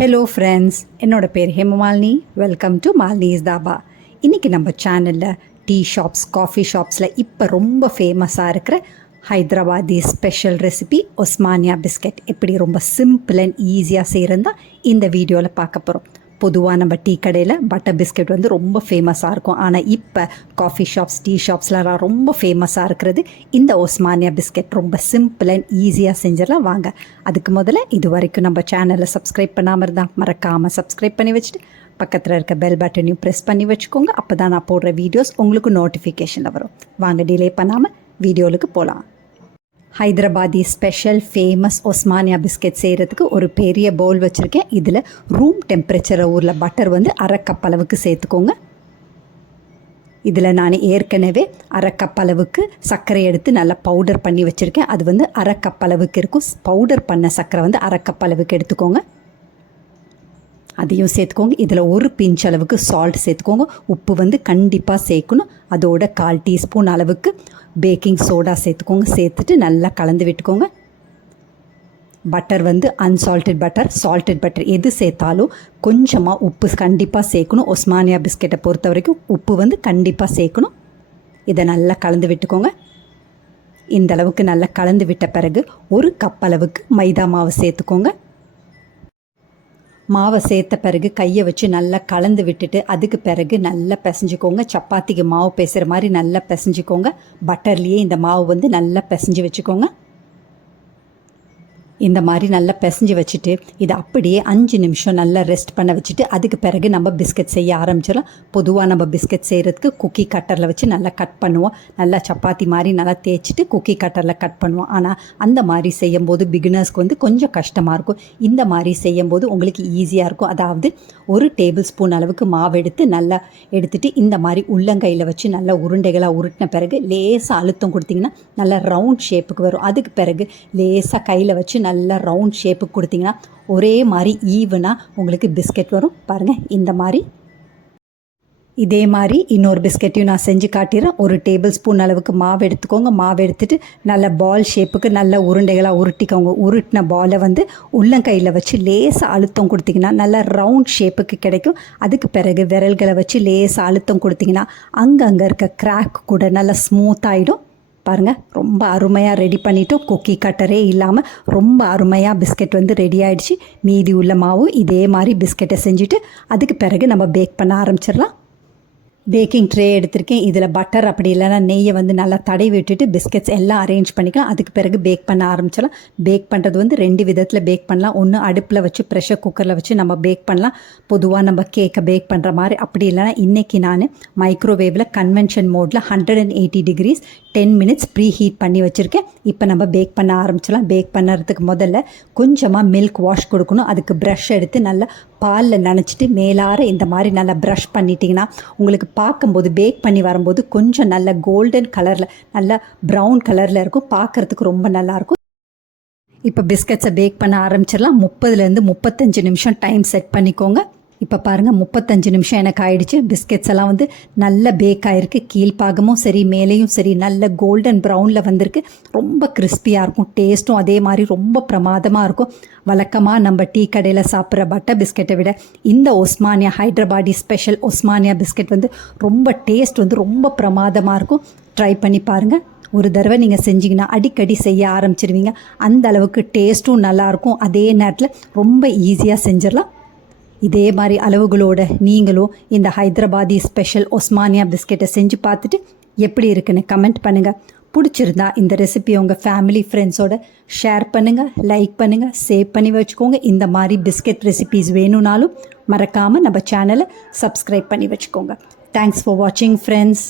Hello friends, என்னோட பேர் Hemamalini. Welcome to Malini's dhaba. இன்றைக்கி நம்ம சேனலில் டீ ஷாப்ஸ், காஃபி ஷாப்ஸில் இப்போ ரொம்ப ஃபேமஸாக இருக்கிற Hyderabadi special recipe Osmania biscuit எப்படி ரொம்ப சிம்பிள் அண்ட் ஈஸியாக செய்கிறதா இந்த வீடியோவில் பார்க்க போகிறோம். பொதுவாக நம்ம டீ கடையில் பட்டர் பிஸ்கெட் வந்து ரொம்ப ஃபேமஸாக இருக்கும். ஆனால் இப்போ காஃபி ஷாப்ஸ், டீ ஷாப்ஸ்லாம் ரொம்ப ஃபேமஸாக இருக்கிறது இந்த ஒஸ்மானியா பிஸ்கெட். ரொம்ப சிம்பிள் அண்ட் ஈஸியாக செஞ்சிடலாம் வாங்க. அதுக்கு முதல்ல இது வரைக்கும் நம்ம சேனலை சப்ஸ்கிரைப் பண்ணாமல் இருந்தால் மறக்காமல் சப்ஸ்கிரைப் பண்ணி வச்சுட்டு பக்கத்தில் இருக்க பெல் பட்டனையும் ப்ரெஸ் பண்ணி வச்சுக்கோங்க. அப்போ தான் நான் போடுற வீடியோஸ் உங்களுக்கு நோட்டிஃபிகேஷனில் வரும். வாங்க, டிலே பண்ணாமல் வீடியோவுக்கு போகலாம். Hyderabadi special famous Osmania biscuit செய்கிறதுக்கு ஒரு பெரிய பவுல் வச்சுருக்கேன். இதில் ரூம் டெம்பரேச்சர் ஊரில் பட்டர் வந்து அரை கப் அளவுக்கு சேர்த்துக்கோங்க. இதில் நான் ஏற்கனவே அரை கப் அளவுக்கு சர்க்கரை எடுத்து நல்லா பவுடர் பண்ணி வச்சுருக்கேன். அது வந்து அரை கப் அளவுக்கு இருக்கும். பவுடர் பண்ண சர்க்கரை வந்து அரை கப் அளவுக்கு எடுத்துக்கோங்க. அதையும் சேர்த்துக்கோங்க. இதில் ஒரு பிஞ்ச் அளவுக்கு சால்ட் சேர்த்துக்கோங்க. உப்பு வந்து கண்டிப்பாக சேர்க்கணும். அதோட 1/4 டீஸ்பூன் அளவுக்கு பேக்கிங் சோடா சேர்த்துக்கோங்க. சேர்த்துட்டு நல்லா கலந்து விட்டுக்கோங்க. பட்டர் வந்து அன்சால்டட் பட்டர், சால்டட் பட்டர் எது சேர்த்தாலும் கொஞ்சமாக உப்பு கண்டிப்பாக சேர்க்கணும். ஒஸ்மானியா பிஸ்கெட்டை பொறுத்த வரைக்கும் உப்பு வந்து கண்டிப்பாக சேர்க்கணும். இதை நல்லா கலந்து விட்டுக்கோங்க. இந்த அளவுக்கு நல்லா கலந்து விட்ட பிறகு ஒரு கப் அளவுக்கு மைதா மாவு சேர்த்துக்கோங்க. மாவை சேர்த்த பிறகு கையை வச்சு நல்லா கலந்து விட்டுட்டு அதுக்கு பிறகு நல்லா பிசைஞ்சிக்கோங்க. சப்பாத்திக்கு மாவு பேசுகிற மாதிரி நல்லா பிசைஞ்சிக்கோங்க. பட்டர்லேயே இந்த மாவு வந்து நல்லா பிசைஞ்சு வச்சுக்கோங்க. இந்த மாதிரி நல்லா பிசைஞ்சு வச்சுட்டு இதை அப்படியே 5 நிமிஷம் நல்லா ரெஸ்ட் பண்ண வச்சுட்டு அதுக்கு பிறகு நம்ம பிஸ்கெட் செய்ய ஆரம்பிச்சிடலாம். பொதுவாக நம்ம பிஸ்கெட் செய்கிறதுக்கு குக்கி கட்டரில் வச்சு நல்லா கட் பண்ணுவோம். நல்லா சப்பாத்தி மாதிரி நல்லா தேய்ச்சிட்டு குக்கி கட்டரில் கட் பண்ணுவோம். ஆனால் அந்த மாதிரி செய்யும்போது பிகினர்ஸ்க்கு வந்து கொஞ்சம் கஷ்டமாக இருக்கும். இந்த மாதிரி செய்யும்போது உங்களுக்கு ஈஸியாக இருக்கும். அதாவது ஒரு டேபிள் ஸ்பூன் அளவுக்கு மாவு எடுத்துட்டு இந்த மாதிரி உள்ளங்கையில் வச்சு நல்லா உருண்டைகளாக உருட்டின பிறகு லேசாக அழுத்தம் கொடுத்திங்கன்னா நல்லா ரவுண்ட் ஷேப்புக்கு வரும். அதுக்கு பிறகு லேசாக கையில் வச்சு நல்லா ரவுண்ட் ஷேப்புக்கு கொடுத்திங்கன்னா ஒரே மாதிரி ஈவனாக உங்களுக்கு பிஸ்கெட் வரும். பாருங்கள், இந்த மாதிரி. இதே மாதிரி இன்னொரு பிஸ்கெட்டையும் நான் செஞ்சு காட்டிடுறேன். ஒரு டேபிள் ஸ்பூன் அளவுக்கு மாவு எடுத்துக்கோங்க. மாவு எடுத்துட்டு நல்ல பால் ஷேப்புக்கு நல்ல உருண்டைகளாக உருட்டிக்கோங்க. உருட்டின பாலை வந்து உள்ளங்கையில் வச்சு லேசாக அழுத்தம் கொடுத்திங்கன்னா நல்ல ரவுண்ட் ஷேப்புக்கு கிடைக்கும். அதுக்கு பிறகு விரல்களை வச்சு லேசாக அழுத்தம் கொடுத்திங்கன்னா அங்கங்கே இருக்க கிராக் கூட நல்லா ஸ்மூத்தாகிடும். பாருங்கள், ரொம்ப அருமையாக ரெடி பண்ணிவிட்டோம். குக்கி கட்டரே இல்லாமல் ரொம்ப அருமையாக பிஸ்கெட் வந்து ரெடி ஆகிடுச்சு. மீதி உள்ள மாவு இதே மாதிரி பிஸ்கெட்டை செஞ்சுட்டு அதுக்கு பிறகு நம்ம பேக் பண்ண ஆரம்பிச்சிடலாம். பேக்கிங் ட்ரே எடுத்திருக்கேன். இதில் பட்டர் அப்படி இல்லைன்னா நெய்யை வந்து நல்லா தடவி விட்டுட்டு பிஸ்கெட்ஸ் எல்லாம் அரேஞ்ச் பண்ணிக்கலாம். அதுக்கு பிறகு பேக் பண்ண ஆரம்பிச்சிடலாம். பேக் பண்ணுறது வந்து 2 விதத்தில் பேக் பண்ணலாம். ஒன்று அடுப்பில் வச்சு ப்ரெஷர் குக்கரில் வச்சு நம்ம பேக் பண்ணலாம். பொதுவாக நம்ம கேக்கை பேக் பண்ணுற மாதிரி. அப்படி இல்லைனா இன்றைக்கி நான் மைக்ரோவேவில் கன்வென்ஷன் மோடில் 180 டிகிரிஸ் 10 மினிட்ஸ் ப்ரீ ஹீட் பண்ணி வச்சுருக்கேன். இப்போ நம்ம பேக் பண்ண ஆரம்பிச்சிடலாம். பேக் பண்ணுறதுக்கு முதல்ல கொஞ்சமாக மில்க் வாஷ் கொடுக்கணும். அதுக்கு ப்ரஷ் எடுத்து நல்லா பாலில் நனைச்சிட்டு மேலார இந்த மாதிரி நல்லா ப்ரஷ் பண்ணிட்டிங்கன்னா உங்களுக்கு பார்க்கும்போது பேக் பண்ணி வரும்போது கொஞ்சம் நல்ல கோல்டன் கலரில் நல்ல ப்ரௌன் கலரில் இருக்கும். பார்க்குறதுக்கு ரொம்ப நல்லாயிருக்கும். இப்போ பிஸ்கட்ஸை பேக் பண்ண ஆரம்பிச்சிடலாம். 30லேருந்து 35 நிமிஷம் டைம் செட் பண்ணிக்கோங்க. இப்போ பாருங்கள், 35 நிமிஷம் எனக்கு ஆயிடுச்சு. பிஸ்கெட்ஸ் எல்லாம் வந்து நல்ல பேக் ஆகிருக்கு. கீழ்ப்பாகமும் சரி மேலேயும் சரி நல்ல கோல்டன் ப்ரௌனில் வந்திருக்கு. ரொம்ப கிறிஸ்பியாக இருக்கும். டேஸ்ட்டும் அதே மாதிரி ரொம்ப பிரமாதமாக இருக்கும். வழக்கமாக நம்ம டீ கடையில் சாப்பிட்ற பட்டர் பிஸ்கெட்டை விட இந்த ஒஸ்மானியா ஹைதராபாடி ஸ்பெஷல் ஒஸ்மானியா பிஸ்கெட் வந்து ரொம்ப டேஸ்ட் வந்து ரொம்ப பிரமாதமாக இருக்கும். ட்ரை பண்ணி பாருங்கள். ஒரு தடவை நீங்கள் செஞ்சிங்கன்னா அடிக்கடி செய்ய ஆரம்பிச்சிடுவீங்க. அந்த அளவுக்கு டேஸ்ட்டும் நல்லாயிருக்கும். அதே நேரத்தில் ரொம்ப ஈஸியாக செஞ்சிடலாம். இதே மாதிரி அளவுகளோடு நீங்களும் இந்த ஹைதராபாதி ஸ்பெஷல் ஒஸ்மானியா பிஸ்கெட்டை செஞ்சு பார்த்துட்டு எப்படி இருக்குன்னு கமெண்ட் பண்ணுங்கள். பிடிச்சிருந்தா இந்த ரெசிபி உங்கள் ஃபேமிலி ஃப்ரெண்ட்ஸோட ஷேர் பண்ணுங்கள், லைக் பண்ணுங்கள், சேவ் பண்ணி வச்சுக்கோங்க. இந்த மாதிரி பிஸ்கெட் ரெசிபீஸ் வேணும்னாலும் மறக்காமல் நம்ம சேனலை சப்ஸ்கிரைப் பண்ணி வச்சுக்கோங்க. தேங்க்ஸ் ஃபார் வாட்சிங் ஃப்ரெண்ட்ஸ்.